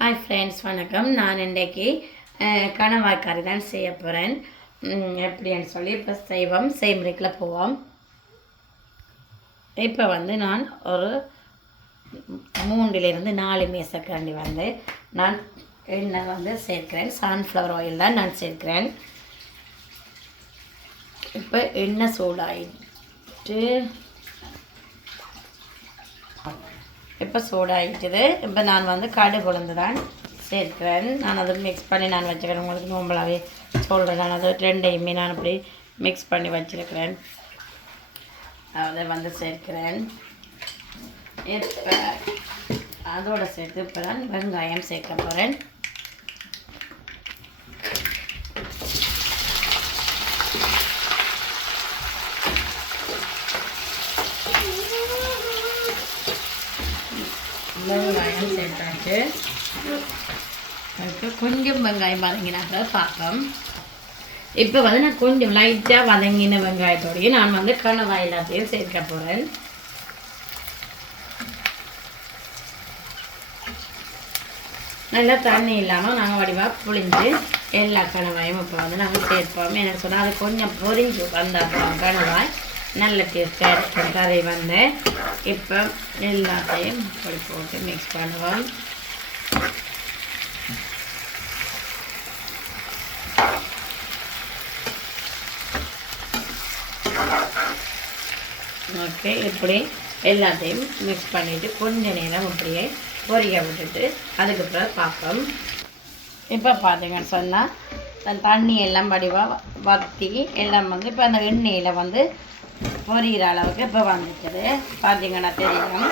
Hi friends, வணக்கம். நான் இன்றைக்கி கணவாய் கறி தான் செய்ய போகிறேன். எப்படின்னு சொல்லி இப்போ செய்முறைக்குள்ள போவோம். இப்போ நான் ஒரு 3 to 4 மேசக்கரண்டி நான் எண்ணெய் சேர்க்கிறேன். சன்ஃப்ளவர் ஆயில் தான் நான் சேர்க்கிறேன். இப்போ எண்ணெய் சூடாயிட்டு இப்போ சூடாகிட்டுது. இப்போ நான் கடுகு உளுந்து தான் சேர்க்கிறேன். நான் அதை மிக்ஸ் பண்ணி நான் வச்சுக்கிறேன். உங்களுக்கு நோம்பலாகவே சொல்கிறேன். நான் அது ரெண்டையுமே நான் அப்படி மிக்ஸ் பண்ணி வச்சுருக்கிறேன். அதை சேர்க்கிறேன். இப்போ அதோடு சேர்த்து இப்போ நான் வெங்காயம் சேர்க்க போகிறேன். வெங்காயம் சேர்த்தாச்சு. அதுக்கு கொஞ்சம் வெங்காயம் வதங்கினாக்க பார்ப்போம். இப்போ நான் கொஞ்சம் லைட்டாக வதங்கின வெங்காயத்தோடையும் நான் கணவாய் எல்லாத்தையும் சேர்க்க போகிறேன். நல்லா தண்ணி இல்லாமல் நாங்கள் வடிவாக புளிஞ்சு எல்லா கணவாயும் இப்போ நாங்கள் சேர்ப்போம். என்ன சொன்னால் அது கொஞ்சம் பொரிஞ்சு வந்தால் கணவாய் நல்ல டேஸ்ட்டாக இருக்கும். கறி இப்போ எல்லாத்தையும் இப்படி போட்டு மிக்ஸ் பண்ணுவோம். ஓகே, இப்படி எல்லாத்தையும் மிக்ஸ் பண்ணிவிட்டு கொஞ்ச நேரம் இப்படியே பொரிய விட்டுட்டு அதுக்கப்புறம் பார்ப்போம். இப்போ பார்த்தீங்கன்னு சொன்னால் தண்ணி எல்லாம் வடிவாக வற்றி எல்லாம் இப்போ அந்த எண்ணெயில் பொரிகிற அளவுக்கு இப்போ வந்துட்டுது. பார்த்தீங்கன்னா தெரியும்.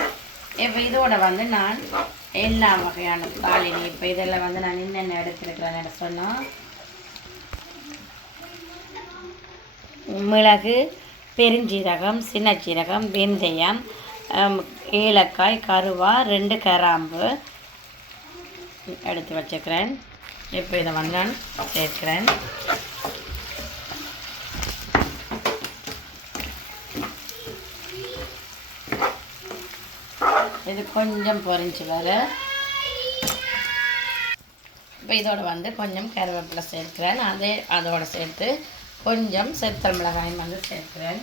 இப்போ இதோட நான் எல்லா வகையான தாளினி இப்போ இதெல்லாம் நான் என்னென்ன எடுத்துருக்கிறேன்னு சொன்னால் மிளகு, பெருஞ்சீரகம், சின்னச்சீரகம், வெந்தயம், ஏலக்காய், கருவா, 2 கிராம்பு எடுத்து வச்சுக்கிறேன். இப்போ இதை நான் சேர்க்கிறேன். இது கொஞ்சம் பொரிஞ்சு வர இப்போ இதோட கொஞ்சம் கருவேப்பிலை சேர்க்கிறேன். அதோடு சேர்த்து கொஞ்சம் செத்தல் மிளகாயும் சேர்க்கிறேன்.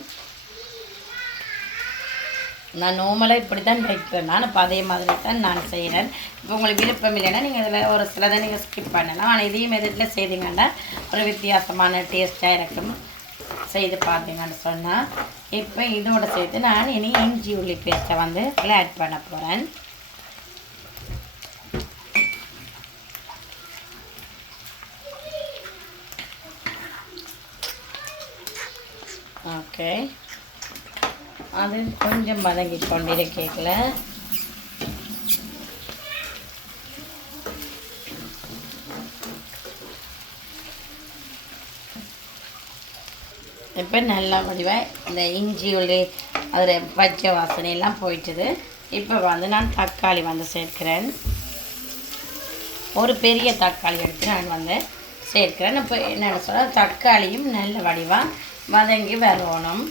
நான் நார்மலாக இப்படி தான் வைக்கிறேன். நான் இப்போ அதே மாதிரி தான் நான் செய்கிறேன். இப்போ உங்களுக்கு விருப்பம் இல்லைன்னா நீங்கள் இதில் ஒரு சிலதை நீங்கள் ஸ்கிப் பண்ணலாம். ஆனால் இதையும் மெதட்டில் செய்தீங்கன்னா ஒரு வித்தியாசமான டேஸ்ட்டாக இருக்கும். செய்து பார்த்தீங்கன்னு சொன்னால் இப்போ இதோடு சேர்த்து நான் இனி இஞ்சி உள்ளி பேஸ்ட்டை ஆட் பண்ண போகிறேன். ஓகே, அது கொஞ்சம் வதங்கி கொண்டிருக்கல. இப்போ நல்லா வடிவாக இந்த இஞ்சி உள்ளி அதில் பச்சை வாசனையெல்லாம் போயிட்டுது. இப்போ நான் தக்காளி சேர்க்கிறேன். ஒரு பெரிய தக்காளி எடுத்து நான் சேர்க்கிறேன். இப்போ என்னென்ன சொன்னால் தக்காளியும் நல்ல வடிவாக வதங்கி வரணும்.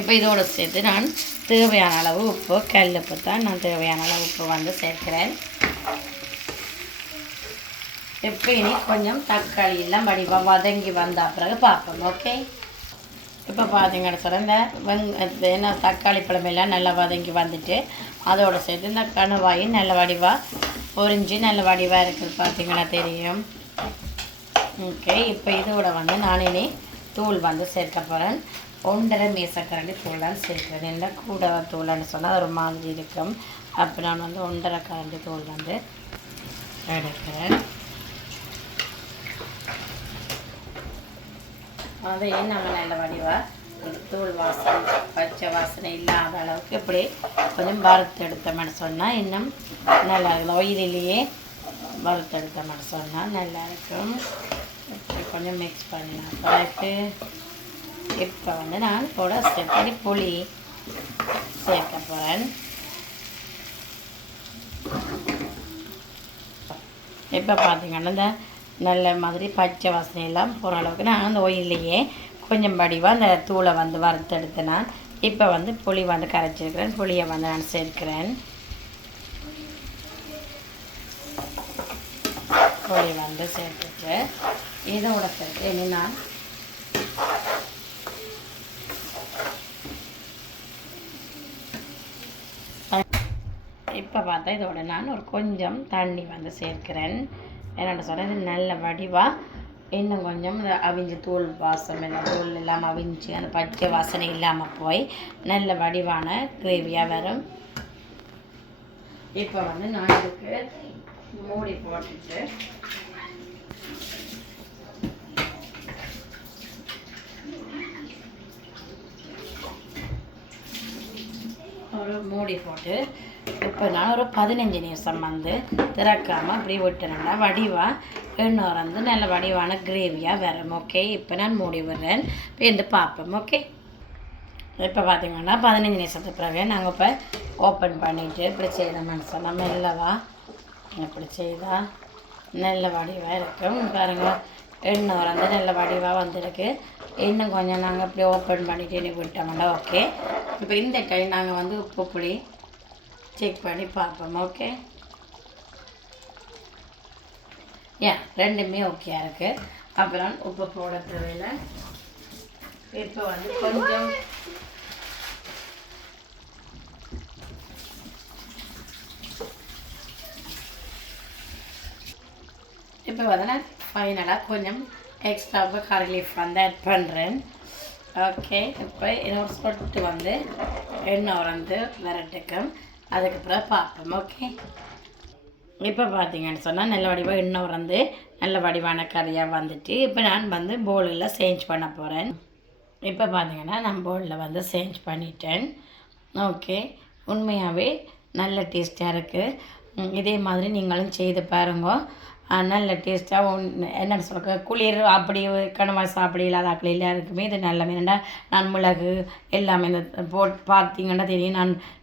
இப்போ இதோடு சேர்த்து நான் தேவையான அளவு உப்பு, கல் உப்பு தான் நான் தேவையான அளவு உப்பு சேர்க்கிறேன். இப்போ இனி கொஞ்சம் தக்காளி எல்லாம் வடிவாக வதங்கி வந்த பிறகு பார்ப்போம். ஓகே, இப்போ பார்த்தீங்கன்னு சொன்னால் இந்த தக்காளி பழமெல்லாம் நல்லா வதங்கி வந்துட்டு அதோடு சேர்த்து இந்த கணவாயும் நல்ல வடிவாக பொரிஞ்சு நல்ல வடிவாக இருக்குது. பார்த்தீங்கன்னா தெரியும். ஓகே, இப்போ இதோட நான் இனி தூள் சேர்க்க போகிறேன். 1.5 மேசக்கரண்டி தூள் தான் சேர்க்கிறேன். இல்லை கூட தூள்னு சொன்னால் ஒரு மாதிரி இருக்கும். அப்போ நான் 1.5 கரண்டி தூள் எடுக்கிறேன். அதையும் நம்ம நல்ல வடிவாக தூள் வாசனை பச்சை வாசனை இல்லாத அளவுக்கு இப்படி கொஞ்சம் வறுத்து எடுத்தோம்னு சொன்னால் இன்னும் நல்லா இருக்கும். ஆயிலிலேயே வறுத்து எடுத்தோம்னு சொன்னால் நல்லா இருக்கும். இப்படி கொஞ்சம் மிக்ஸ் பண்ணலாம். பிறகு இப்போ நான் கூட செப்படி புளி சேர்க்க போகிறேன். இப்போ பார்த்தீங்கன்னா இந்த நல்ல மாதிரி பச்சை வாசனையெல்லாம் போகிற அளவுக்கு நான் அந்த ஆயிலையே கொஞ்சம் வடிவாக அந்த தூளை வறுத்தெடுத்து நான் இப்போ புளி கரைச்சிருக்கிறேன். புளியை நான் சேர்க்கிறேன். ப்ரொக்கோலி வந்து சேர்த்துட்டு இதோட சேர்த்து இனி நான் இப்போ பார்த்தா இதோட நான் ஒரு கொஞ்சம் தண்ணி வந்து சேர்க்கிறேன். என்னென்ன சொன்னால் இது நல்ல வடிவாக இன்னும் கொஞ்சம் இந்த அவிஞ்ச தூள் வாசம் எல்லாம் தூள் இல்லாமல் அவிஞ்சு அந்த பச்சை வாசனை இல்லாமல் போய் நல்ல வடிவான கிரேவியாக வரும். இப்போ வந்து நான் இதுக்கு மூடி போட்டுட்டு ஒரு மூடி போட்டு இப்போ நான் ஒரு 15 நிமிஷம் வந்து திறக்காமல் அப்படி விட்டுறேன்டா வடிவாக எண்ணெய் வந்து நல்ல வடிவான கிரேவியாக வரும். ஓகே, இப்போ நான் மூடி விடுறேன். இப்போ பார்ப்போம். ஓகே, இப்போ பார்த்தீங்கன்னா 15 நிமிஷத்துக்கு பிறகு நாங்கள் இப்போ ஓப்பன் பண்ணிவிட்டு இப்படி செய்த மனுஷன் நம்ம இல்லவா இப்படி செய்தால் நல்ல வடிவாக இருக்கும். பாருங்கள், எண்ணெய் வந்து நல்ல வடிவாக வந்திருக்கு. இன்னும் கொஞ்சம் நாங்கள் இப்படி ஓப்பன் பண்ணிவிட்டு இன்னைக்கு விட்டோம்னா ஓகே. இப்போ இந்த டைம் நாங்கள் வந்து உப்பு புளி செக் பண்ணி பார்ப்போம். ஓகே, ரெண்டுமே ஓகே இருக்குது. அப்புறம் உப்பு போட தேவையில்லை. இப்போ வந்து கொஞ்சம் இப்போ வந்து நான் ஃபைனலாக கொஞ்சம் எக்ஸ்ட்ராவாக கறி லீஃப் வந்து ஆட் பண்ணுறேன். ஓகே, இப்போ இன்னொரு சொட்டு வந்து எண்ணெய் வந்து விரட்டுக்கும். அதுக்கப்புறம் பார்ப்போம். ஓகே, இப்போ பார்த்தீங்கன்னு சொன்னால் நல்ல வடிவாக எண்ணெய் வந்து நல்ல வடிவான கறியாக வந்துட்டு இப்போ நான் வந்து பவுலில் சேஞ்ச் பண்ண போகிறேன். இப்போ பார்த்தீங்கன்னா நான் பவுலில் வந்து சேஞ்ச் பண்ணிட்டேன். ஓகே, உண்மையாகவே நல்ல டேஸ்ட்டாக இருக்குது. இதே மாதிரி நீங்களும் செய்து பாருங்க. நல்ல டேஸ்ட்டாக என்னென்னு சொல்ல குளிர் அப்படி கனவா சாப்பிட இல்லாத ஆக்கள் எல்லாருக்குமே இது நல்ல வேண்டாம். நான் மிளகு எல்லாமே இந்த பார்த்தீங்கன்னா தெரியும். நான்